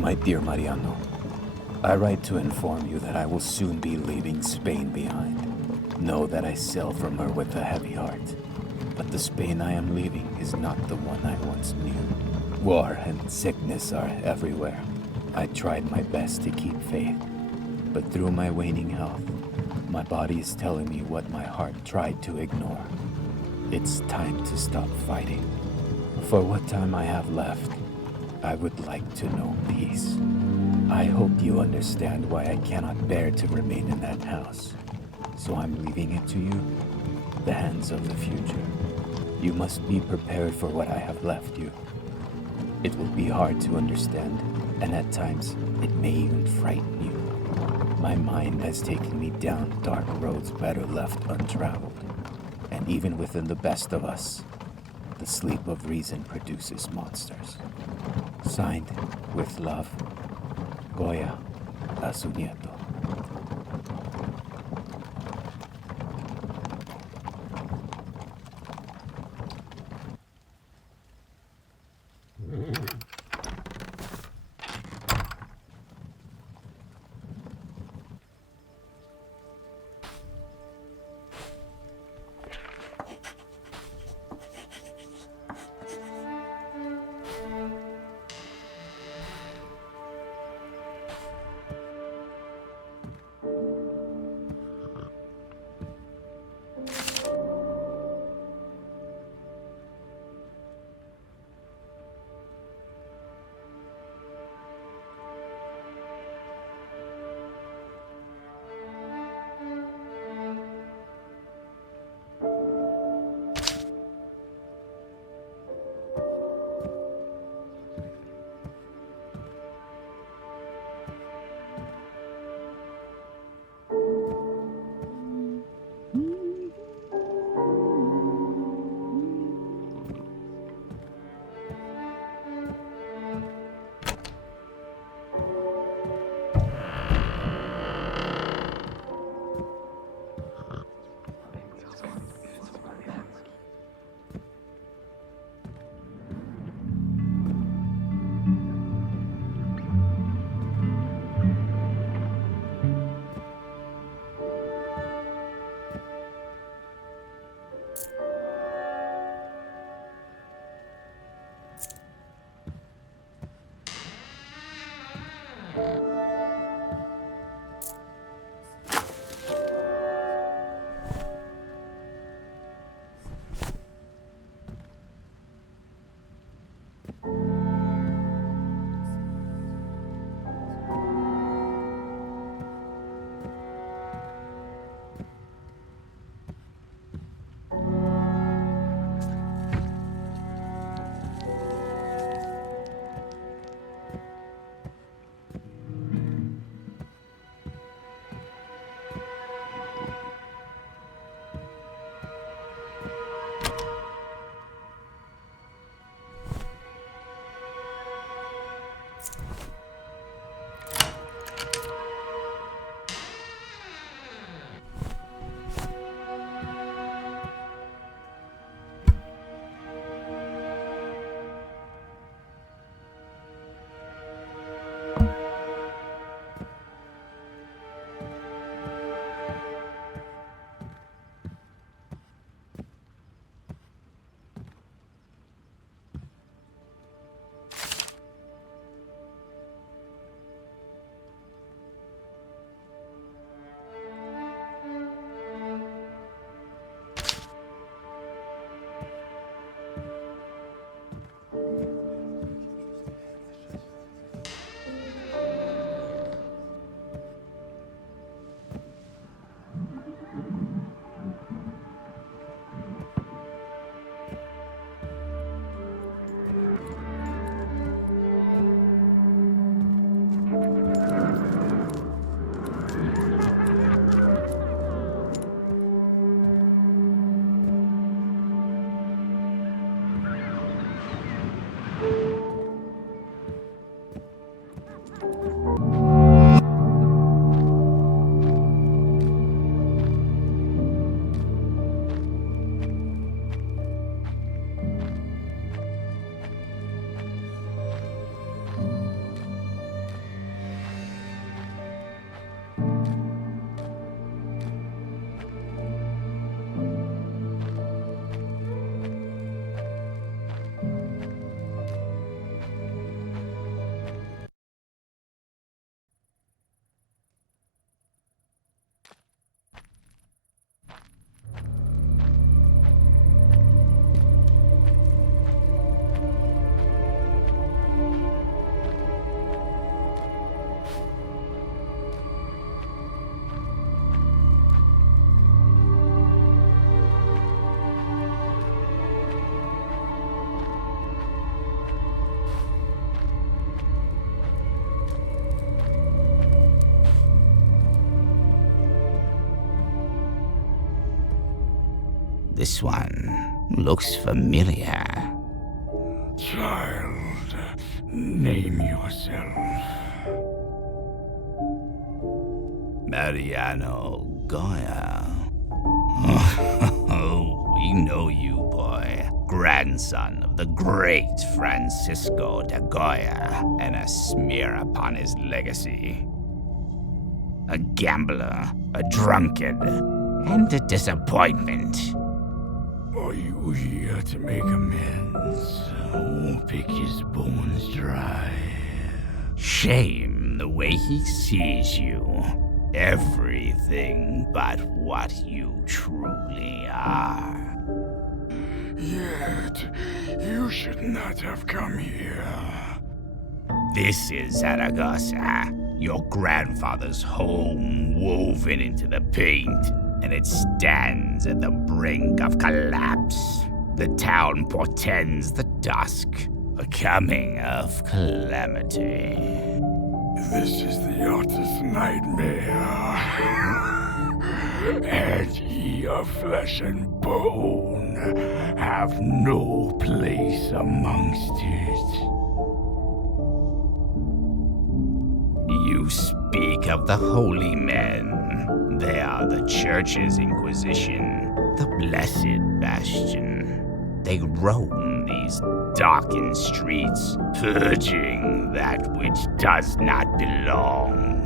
my dear Mariano. I write to inform you that I will soon be leaving Spain behind. Know that I sail from her with a heavy heart, but the Spain I am leaving is not the one I once knew. War and sickness are everywhere. I tried my best to keep faith, but through my waning health, my body is telling me what my heart tried to ignore. It's time to stop fighting. For what time I have left, I would like to know peace. I hope you understand why I cannot bear to remain in that house. So I'm leaving it to you, the hands of the future. You must be prepared for what I have left you. It will be hard to understand, and at times it may even frighten you. My mind has taken me down dark roads better left untraveled. And even within the best of us, the sleep of reason produces monsters. Signed, with love, Goya, a su nieto. This one looks familiar. Child, name yourself. Mariano Goya. Oh, we know you, boy. Grandson of the great Francisco de Goya, and a smear upon his legacy. A gambler, a drunkard, and a disappointment. Are you here to make amends, or pick his bones dry? Shame the way he sees you. Everything but what you truly are. Yet, you should not have come here. This is Zaragoza, your grandfather's home woven into the paint, and it stands at the brink of collapse. The town portends the dusk, a coming of calamity. This is the Otis nightmare. And ye of flesh and bone have no place amongst it. You speak of the holy men. They are the church's inquisition, the blessed bastion. They roam these darkened streets, purging that which does not belong.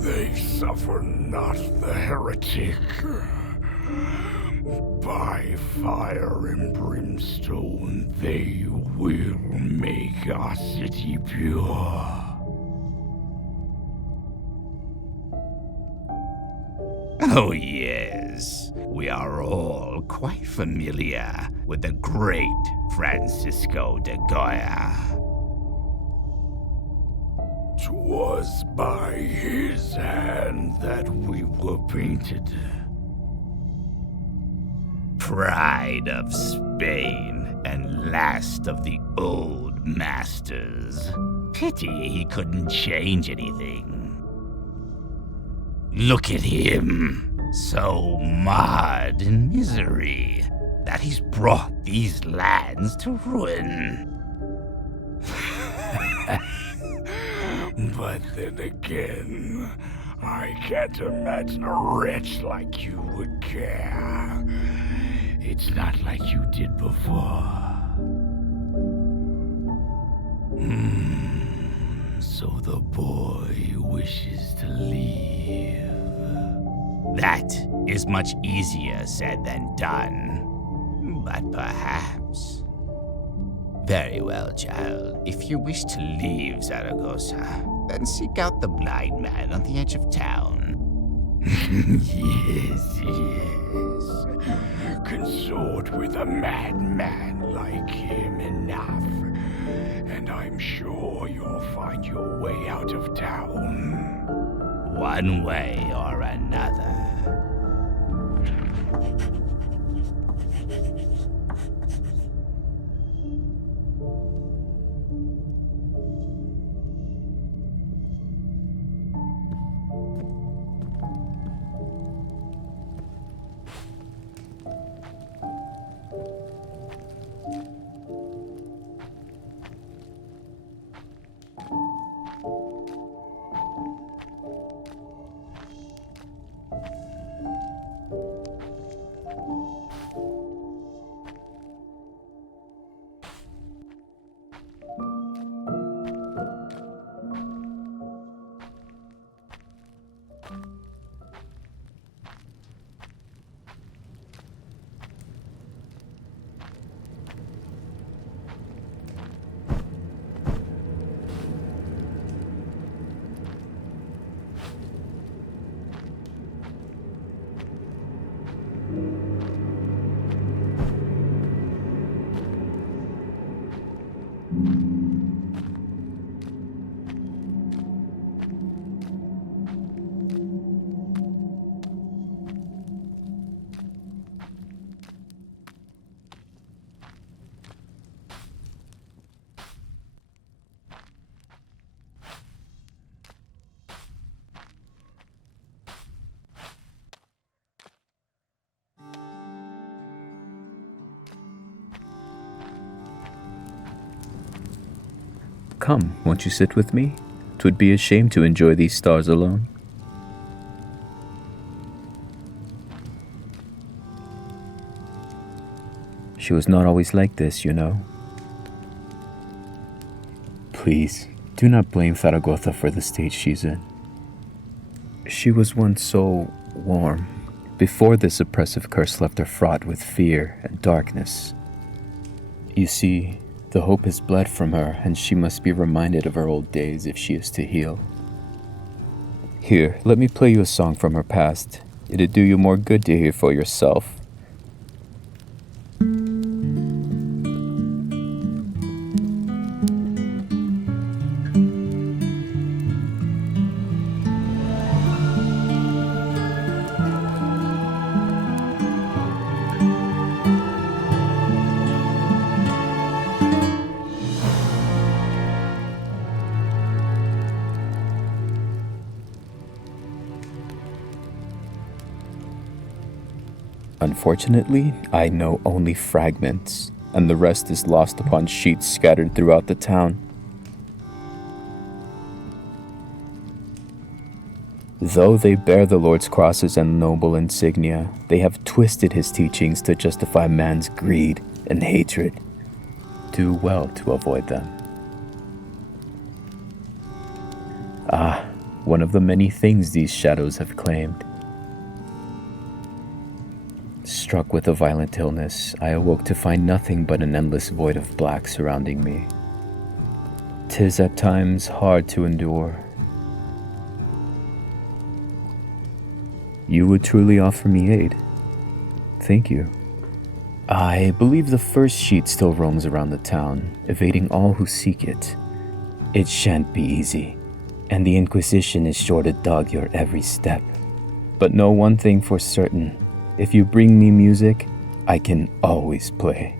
They suffer not the heretic. By fire and brimstone, they will make our city pure. Oh yes, we are all quite familiar with the great Francisco de Goya. 'Twas by his hand that we were painted. Pride of Spain and last of the old masters. Pity he couldn't change anything. Look at him, so marred in misery that he's brought these lands to ruin. But then again, I can't imagine a wretch like you would care. It's not like you did before. So the boy wishes to leave. That is much easier said than done. But perhaps. Very well, child. If you wish to leave Zaragoza, then seek out the blind man on the edge of town. Yes. Consort with a madman like him enough, and I'm sure you'll find your way out of town. One way or another. Come, won't you sit with me? 'Twould be a shame to enjoy these stars alone. She was not always like this, you know. Please, do not blame Zaragoza for the state she's in. She was once so warm, before this oppressive curse left her fraught with fear and darkness. You see, the hope has bled from her, and she must be reminded of her old days if she is to heal. Here, let me play you a song from her past. It'd do you more good to hear for yourself. Unfortunately, I know only fragments, and the rest is lost upon sheets scattered throughout the town. Though they bear the Lord's crosses and noble insignia, they have twisted his teachings to justify man's greed and hatred. Do well to avoid them. One of the many things these shadows have claimed. Struck with a violent illness, I awoke to find nothing but an endless void of black surrounding me. 'Tis at times hard to endure. You would truly offer me aid. Thank you. I believe the first sheet still roams around the town, evading all who seek it. It shan't be easy, and the Inquisition is sure to dog your every step. But know one thing for certain. If you bring me music, I can always play.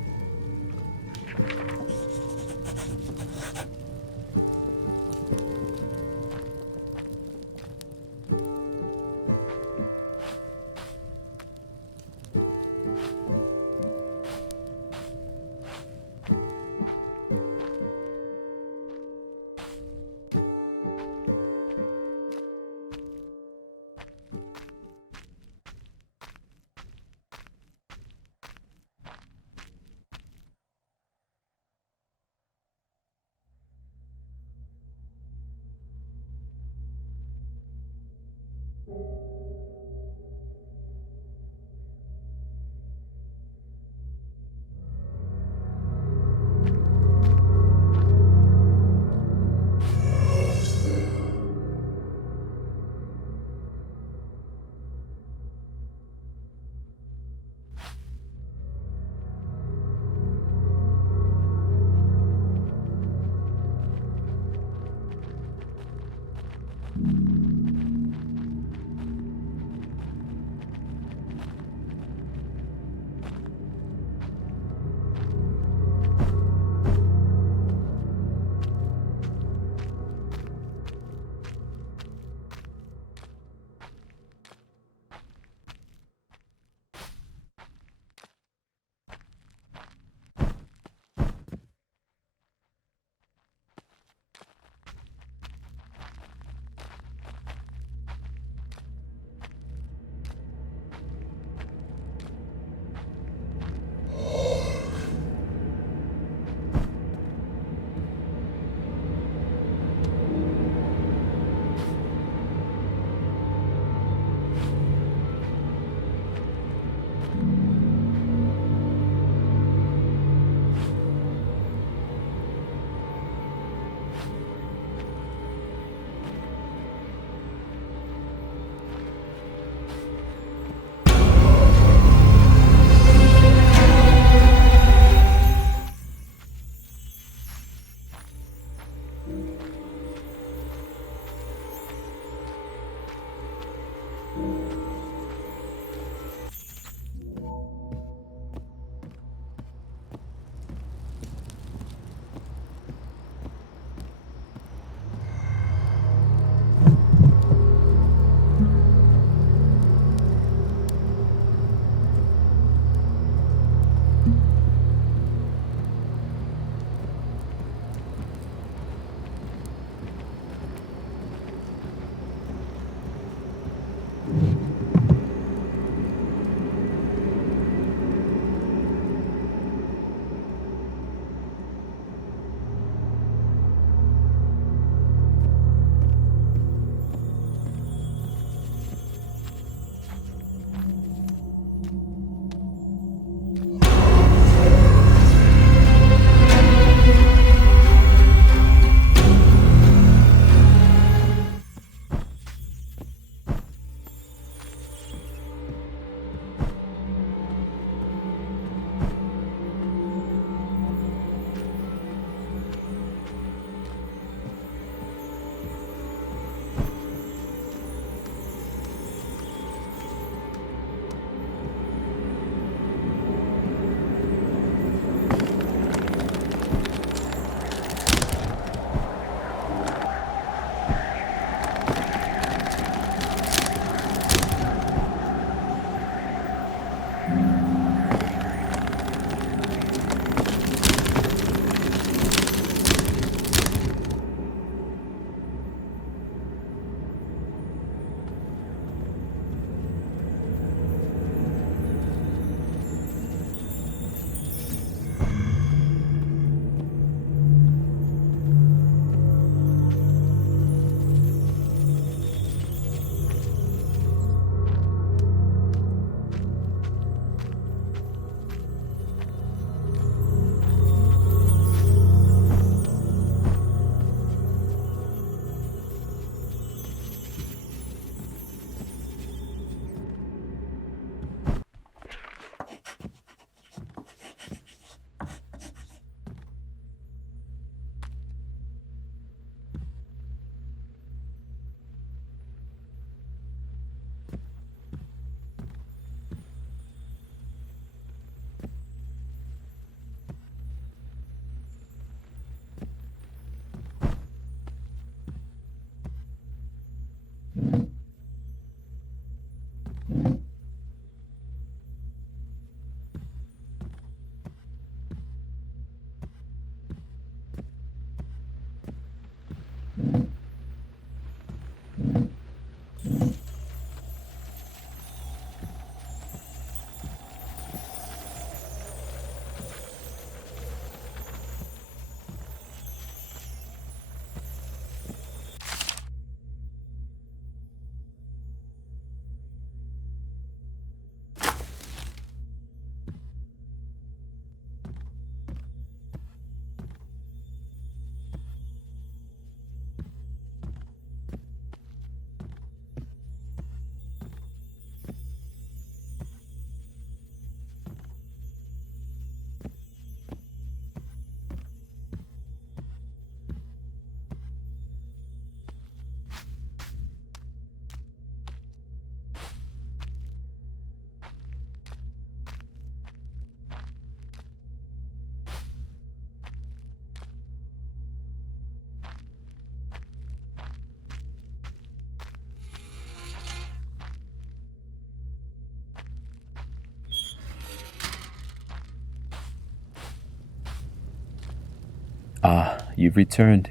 Ah, you've returned.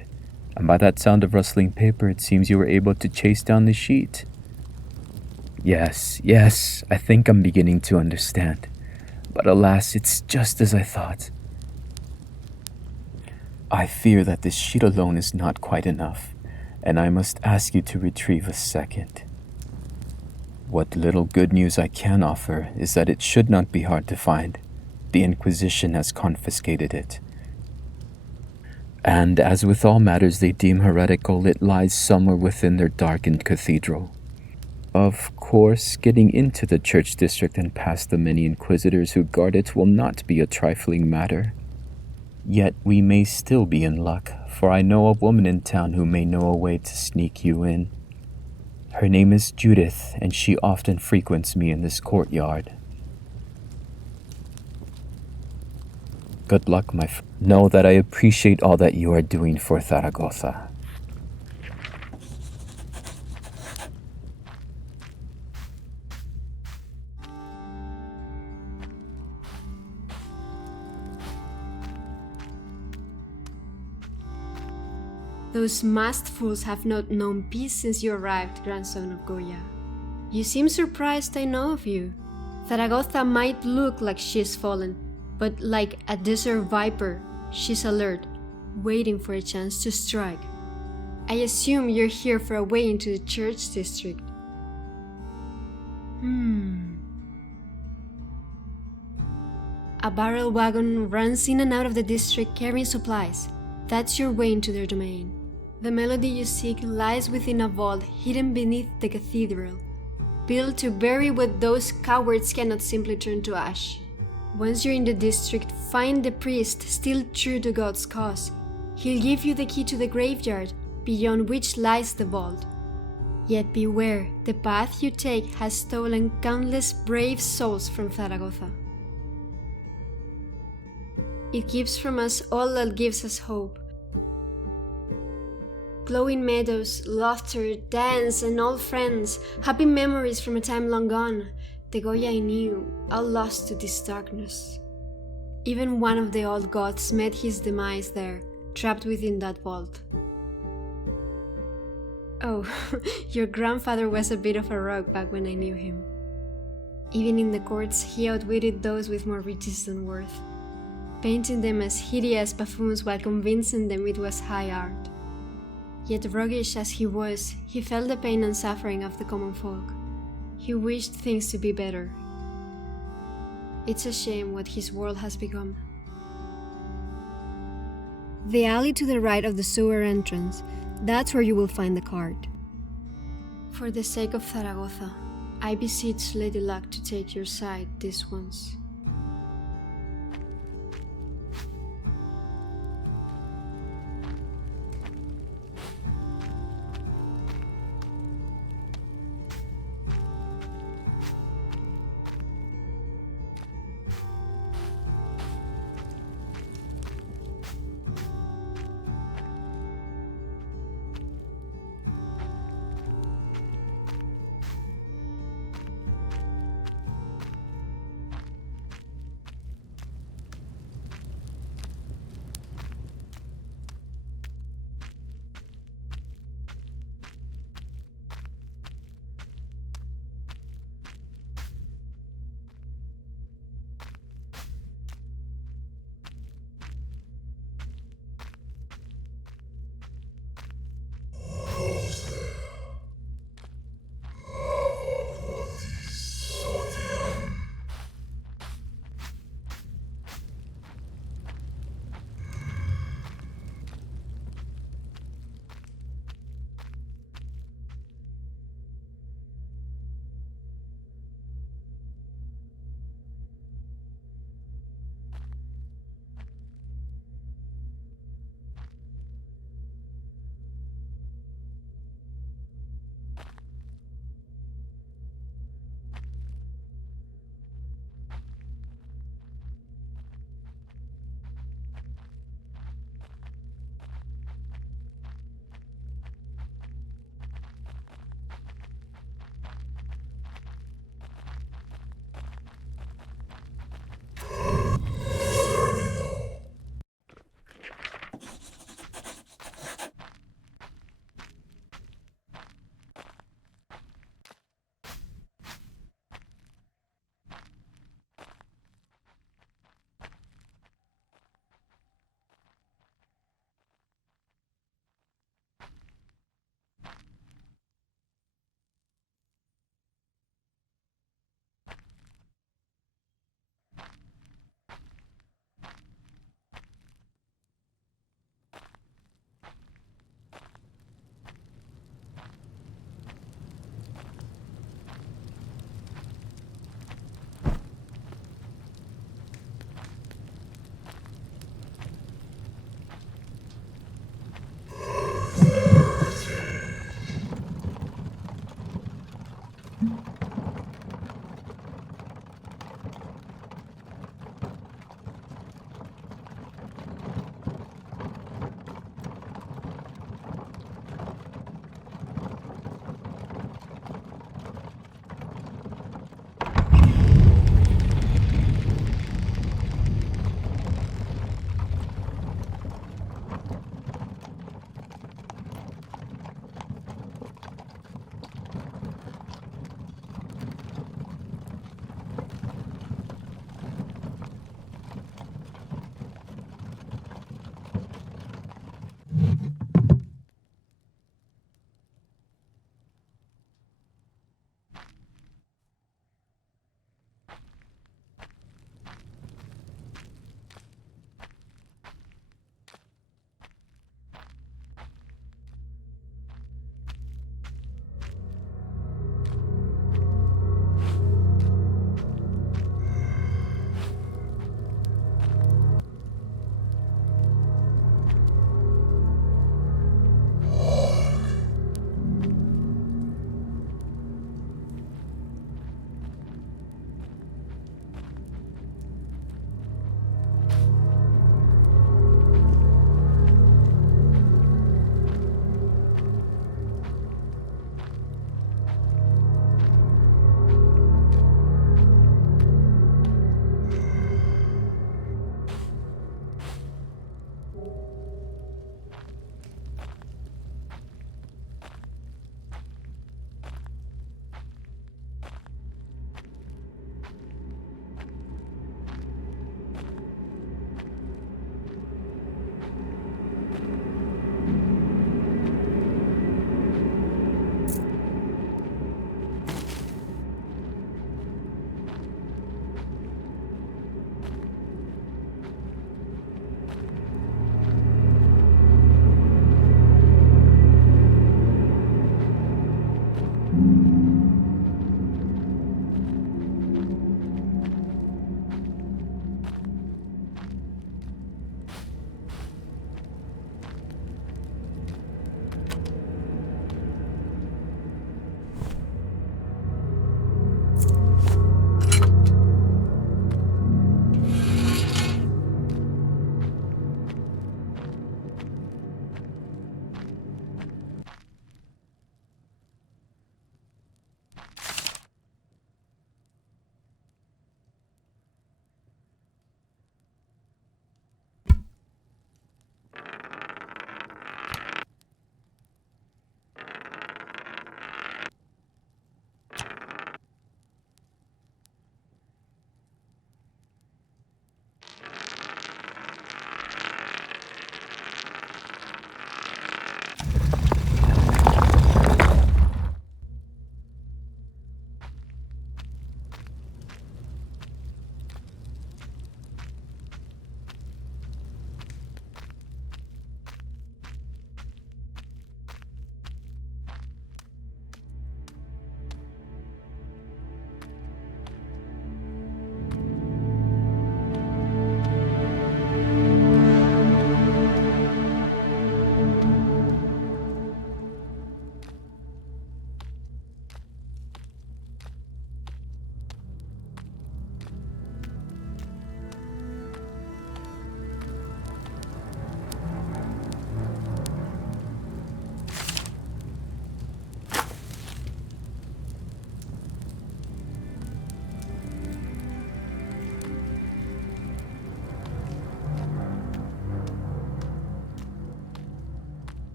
And by that sound of rustling paper, it seems you were able to chase down the sheet. Yes, I think I'm beginning to understand. But alas, it's just as I thought. I fear that this sheet alone is not quite enough, and I must ask you to retrieve a second. What little good news I can offer is that it should not be hard to find. The Inquisition has confiscated it. And as with all matters they deem heretical, it lies somewhere within their darkened cathedral. Of course, getting into the church district and past the many inquisitors who guard it will not be a trifling matter. Yet we may still be in luck, for I know a woman in town who may know a way to sneak you in. Her name is Judith, and she often frequents me in this courtyard. Good luck, my friend. Know that I appreciate all that you are doing for Zaragoza. Those masked fools have not known peace since you arrived, grandson of Goya. You seem surprised I know of you. Zaragoza might look like she's fallen, but like a desert viper, she's alert, waiting for a chance to strike. I assume you're here for a way into the church district. A barrel wagon runs in and out of the district carrying supplies. That's your way into their domain. The melody you seek lies within a vault hidden beneath the cathedral, built to bury what those cowards cannot simply turn to ash. Once you're in the district, find the priest still true to God's cause. He'll give you the key to the graveyard, beyond which lies the vault. Yet beware, the path you take has stolen countless brave souls from Zaragoza. It keeps from us all that gives us hope. Glowing meadows, laughter, dance, and old friends, happy memories from a time long gone. The Goya I knew, all lost to this darkness. Even one of the old gods met his demise there, trapped within that vault. Oh, your grandfather was a bit of a rogue back when I knew him. Even in the courts, he outwitted those with more riches than worth, painting them as hideous buffoons while convincing them it was high art. Yet roguish as he was, he felt the pain and suffering of the common folk. He wished things to be better. It's a shame what his world has become. The alley to the right of the sewer entrance, that's where you will find the cart. For the sake of Zaragoza, I beseech Lady Luck to take your side this once.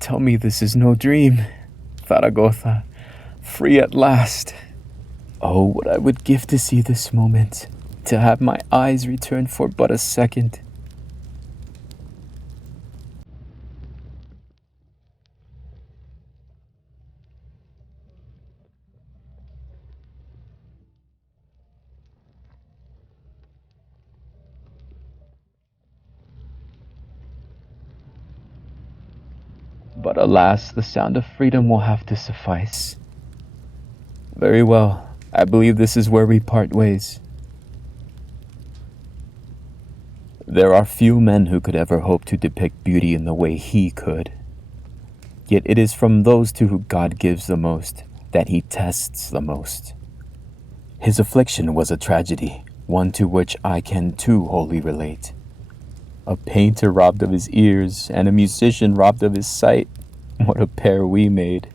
Tell me this is no dream. Zaragoza, free at last. Oh, what I would give to see this moment, to have my eyes return for but a second. But alas, the sound of freedom will have to suffice. Very well, I believe this is where we part ways. There are few men who could ever hope to depict beauty in the way he could. Yet it is from those to whom God gives the most that he tests the most. His affliction was a tragedy, one to which I can too wholly relate. A painter robbed of his ears, and a musician robbed of his sight. What a pair we made.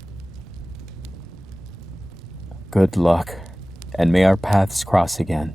Good luck, and may our paths cross again.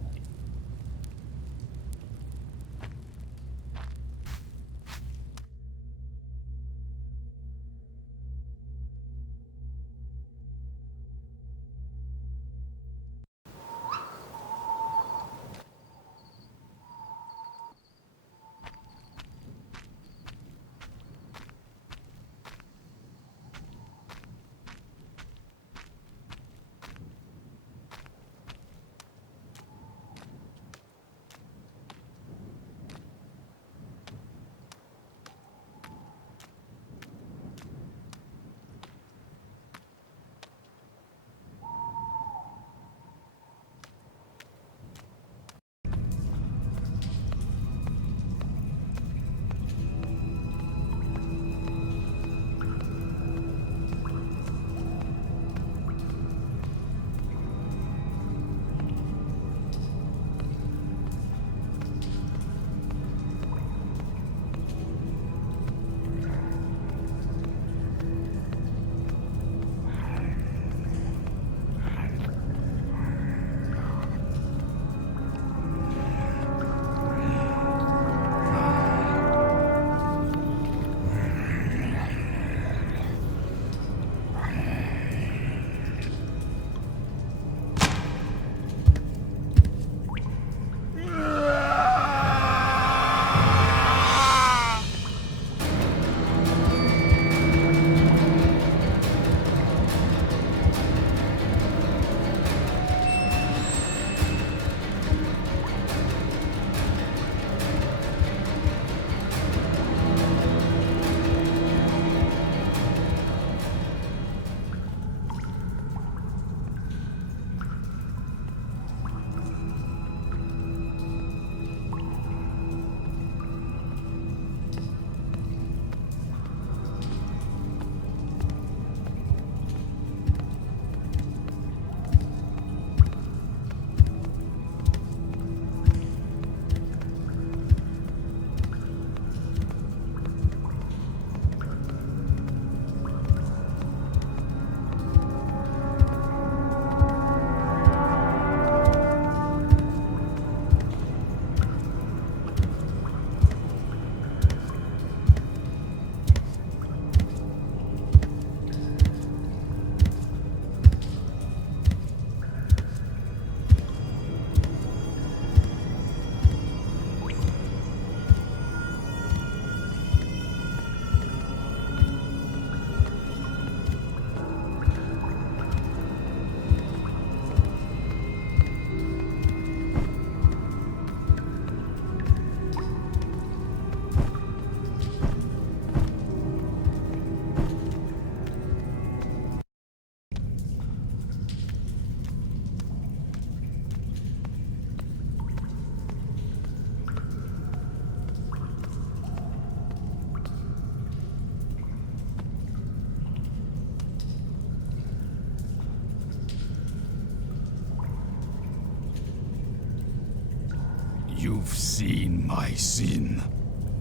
You've seen my sin,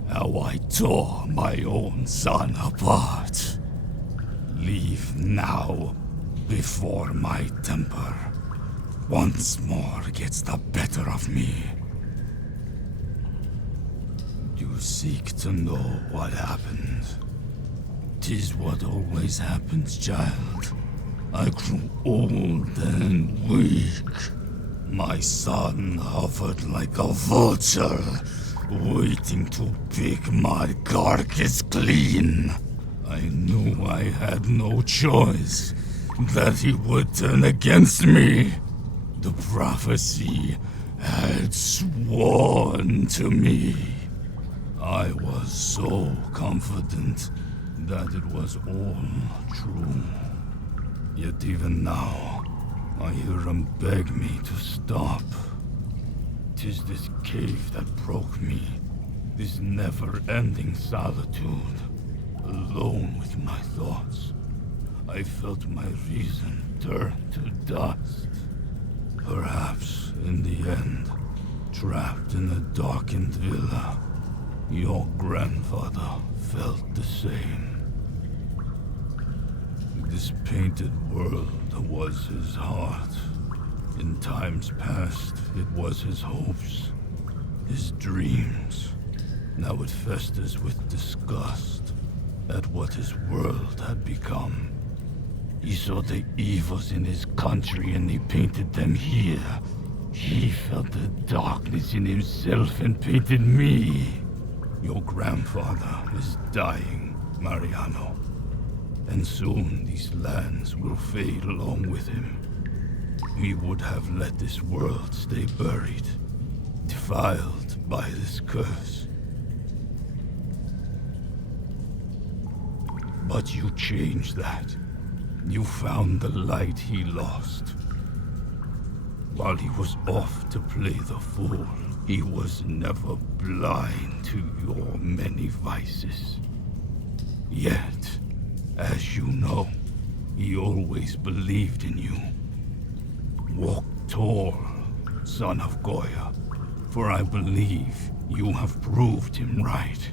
how I tore my own son apart. Leave now, before my temper once more gets the better of me. Do You seek to know what happened. 'Tis what always happens, child. I grew old and weak. My son hovered like a vulture, waiting to pick my carcass clean. I knew I had no choice, that he would turn against me. The prophecy had sworn to me. I was so confident that it was all true. Yet even now, I hear him beg me to stop. 'Tis this cave that broke me, this never-ending solitude. Alone with my thoughts, I felt my reason turn to dust. Perhaps, in the end, trapped in a darkened villa, your grandfather felt the same. This painted world was his heart. In times past, it was his hopes, his dreams. Now it festers with disgust at what his world had become. He saw the evils in his country and he painted them here. He felt the darkness in himself and painted me. Your grandfather is dying, Mariano. And soon these lands will fade along with him. He would have let this world stay buried, defiled by this curse. But you changed that. You found the light he lost. While he was off to play the fool, he was never blind to your many vices. Yet, as you know, he always believed in you. Walk tall, son of Goya, for I believe you have proved him right.